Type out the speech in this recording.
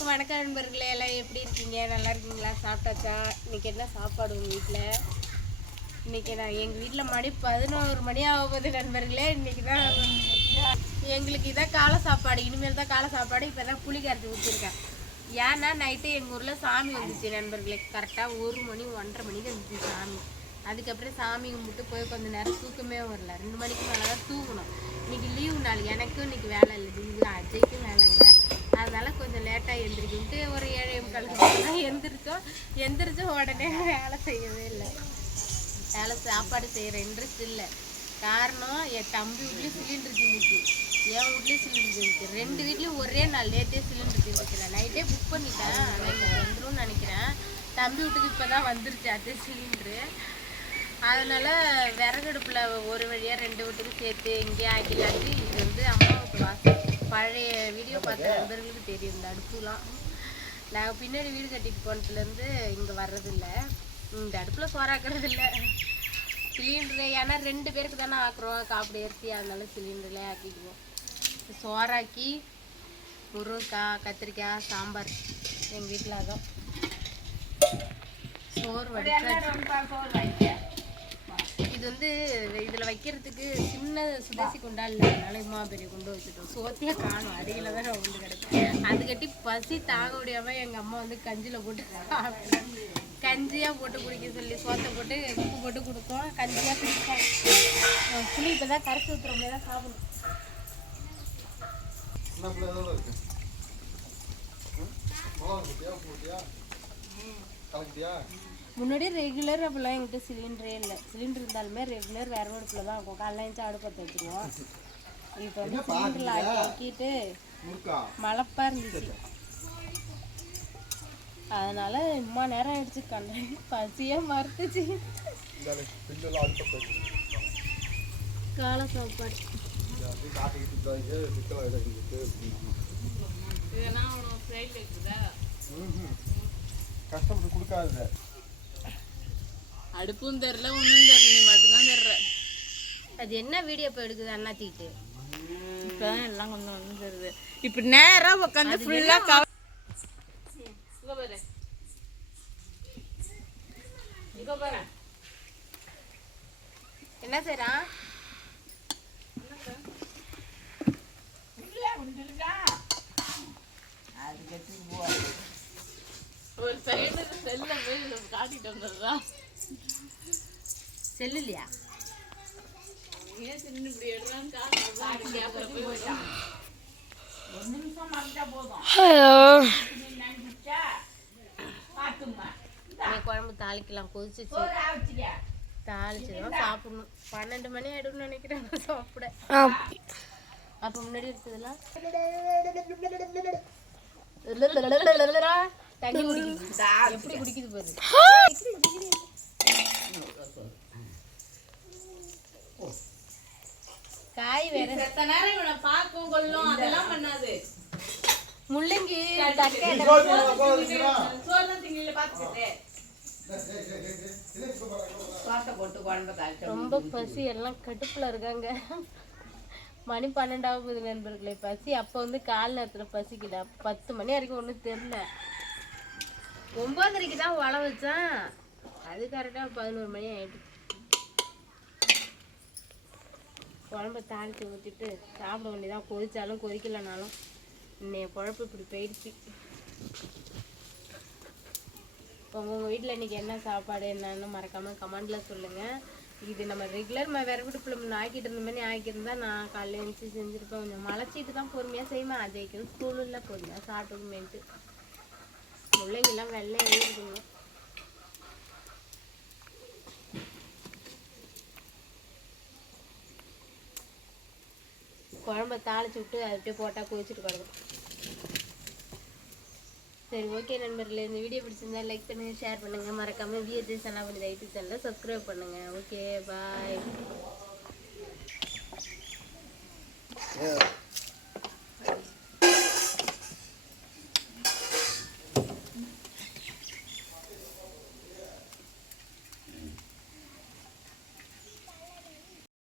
எல்லாருக்கும் வணக்கம் நண்பர்களே எல்லாம் எப்படி இருக்கீங்க? நல்லா இருக்கீங்களா? சாப்பிட்டாச்சா? இன்னைக்கு என்ன சாப்பாடு உங்கள் வீட்டில் இன்னைக்கு நான் எங்கள் வீட்டில் மணி பதினோரு மணி ஆகும்போது நண்பர்களே. இன்னைக்கு தான் எங்களுக்கு இதான் காலை சாப்பாடு. இனிமேல் தான் காலை சாப்பாடு. இப்போ தான் புளி கரைச்சி ஊற்றிருக்கேன் ஏன்னா நைட்டு எங்கள் ஊரில் சாமி வந்துச்சு நண்பர்களே. கரெக்டாக ஒரு மணி ஒன்றரை மணிக்கு வந்துச்சு சாமி. அதுக்கப்புறம் சாமி கும்பிட்டு போய் கொஞ்ச நேரம் தூக்கமே வரல. ரெண்டு மணிக்கு மேலே தான் தூங்கணும். இன்னைக்கு லீவு நாள். எனக்கும் இன்றைக்கி வேலை இல்லை. அஜய்க்கும் வேலை இல்லை. அதனால கொஞ்சம் லேட்டாக எழுந்திரிக்கிட்டு ஒரு ஏழை முக்காலுக்கு தான் எழுந்திரிச்சோம் உடனே வேலை செய்யவே இல்லை. வேலை சாப்பாடு செய்கிற இன்ட்ரெஸ்ட் இல்லை. காரணம் என் தம்பி வீட்லேயும் சிலிண்டர் தீந்துச்சு என் வீட்லேயும் சிலிண்டர் தீந்துச்சு ரெண்டு வீட்லேயும் ஒரே நாள் லேட்டே சிலிண்டர் தீந்துச்சு நைட்டே புக் பண்ணிட்டேன். அன்னைக்கு வந்துடும் நினைக்கிறேன். தம்பி வீட்டுக்கு இப்போ தான் வந்துருச்சு. அது சிலிண்டரு அதனால் விறகடுப்பில் ஒரு வழியாக ரெண்டு வீட்டுக்கும் சேர்த்து இங்கேயே ஆக்கிலாட்டி இது வந்து அம்மாவுக்கு வாசல். பழைய வீடியோ பார்த்த நண்பர்களுக்கு தெரியும். இந்த அடுப்புலாம். நாங்கள் பின்னாடி வீடு கட்டிட்டு போனதுலேருந்து இங்கே வர்றதில்ல. இந்த அடுப்பில் சோறாக்குறது இல்லை சிலிண்டரு ஏன்னா ரெண்டு பேருக்கு தானே ஆக்குறோம். காப்பிடி அரிசி அதனால சிலிண்டர்லேயே ஆக்கிக்குவோம். சோறாக்கி முருங்கைக்காய் கத்திரிக்காய் சாம்பார். எங்கள் வீட்டில் அதான். சோறு வடிச்சாச்சு. இது வந்து இதில் வைக்கிறதுக்கு சின்ன சுதேசி குண்டா இல்லைனால இம்மா பெரிய குண்டு வச்சுட்டோம். சோத்தையே காணும் அடியில் தான் உண்டு கிடக்கும் அது கட்டி பசி தாங்க முடியாம எங்கள் அம்மா வந்து கஞ்சியில் போட்டு சாப்பிடுறாங்க. கஞ்சியாக போட்டு குடிக்க சொல்லி சோத்தை போட்டு உப்பு போட்டு கொடுத்தோம். கஞ்சியாக குடிப்போம் புளி இப்போ தான் கரைச்சி மாதிரி தான் சாப்பிடும் என்ன பிள்ளை இருக்கு? போட்டியா? முன்னாடி ரெகுலர் அப்போல்லாம் எங்கிட்ட சிலிண்டரே இல்லை. சிலிண்டர் இருந்தாலுமே ரெகுலர் விறகு அடுப்பில் தான் இருக்கும். காலைல எழுந்து அடுப்பு பற்ற வச்சுருவோம். இப்போ வந்து சிலிண்டரில் ஆக்கி ஆக்கிட்டு முறுக்கா? மலப்பா இருந்துச்சு. அதனால இம்மா நேரம் ஆயிடுச்சு. கண்ட பசியே மறுத்துச்சு காலை சாப்பாடு. இந்த அப்படியே காட்டிக்கிட்டு கஷ்டப்பட்டு கொடுக்காத. அடுப்பும் தெரில ஒன்றும் தெரில நீ மட்டும்தான் தெரிற அது என்ன வீடியோ இப்போ எடுக்குது அண்ணாத்திட்டு? இப்போதான் எல்லாம் கொஞ்சம் கொஞ்சம் தெரியுது இப்போ நேராக உட்காந்து ஃபுல்லாக கவ என்ன செய்றான் ஒரு சைடு செல்ல போய் காட்டிட்டு வந்துடுறான் செல்லுலையா ஏன் சின்ன இப்படி எடுறான்னு காட்டு அப்புறம் போய் போயிட்டான் என் குழம்பு தாளிக்கலாம் கொதிச்சிச்சு தாளிச்சுதான் சாப்பிடணும் பன்னெண்டு மணி ஆயிடும்னு நினைக்கிறேன் நான் சாப்பிட அப்ப முன்னாடி எடுத்ததெல்லாம் தண்ணி குடிக்குது. எப்படி குடிக்குது பாரு. காய் வேற. செத்த நேரம் இவனை பார்க்கும் கொள்ளும் அதெல்லாம் பண்ணாது. முள்ளங்கி ரொம்ப பசி எல்லாம் கடுப்புல இருக்காங்க. மணி பன்னெண்டாவது நண்பர்களே பசி. அப்போ வந்து கால் நேரத்தில் பசிக்குதா. பத்து மணி வரைக்கும் ஒன்றும் தெரில ஒம்பதரைக்கு தான் வள வச்சேன். அது கரெக்டாக பதினோரு மணி ஆயிடுச்சு குழம்ப தாளித்து ஊற்றிட்டு சாப்பிட வேண்டியதான் கொதித்தாலும் கொதிக்கலனாலும் இன்னைய குழம்பு இப்படி போயிடுச்சு. உங்க உங்க வீட்டில் இன்னைக்கு என்ன சாப்பாடு என்னன்னு மறக்காம கமெண்ட்ல சொல்லுங்க. இது நம்ம ரெகுலர் விறகுடுப்புல முன்ன ஆக்கிட்டு இருந்த மாதிரி ஆக்கியிருந்தா நான் காலையில் எழுந்துச்சி செஞ்சுருப்பேன். கொஞ்சம் மலைச்சிட்டு தான் பொறுமையாக செய்வேன். அதே ஸ்கூல் இல்லை பொறுமையாக சாப்பிட்டுக்குமேன்ட்டு முள்ளங்கிலாம் வெள்ளையாக இருக்குங்க குழம்ப தாளிச்சு விட்டு அது அப்படியே போட்டால் குவிச்சிட்டு கிடக்கும் சரி ஓகே நண்பர்களே இந்த வீடியோ பிடிச்சிருந்தா லைக் பண்ணுங்கள் ஷேர் பண்ணுங்கள் மறக்காமல் விஎஸ்எஸ் எல்லாம் பண்ணி யூடியூப் சேனலில் சப்ஸ்கிரைப் பண்ணுங்க. Okay bye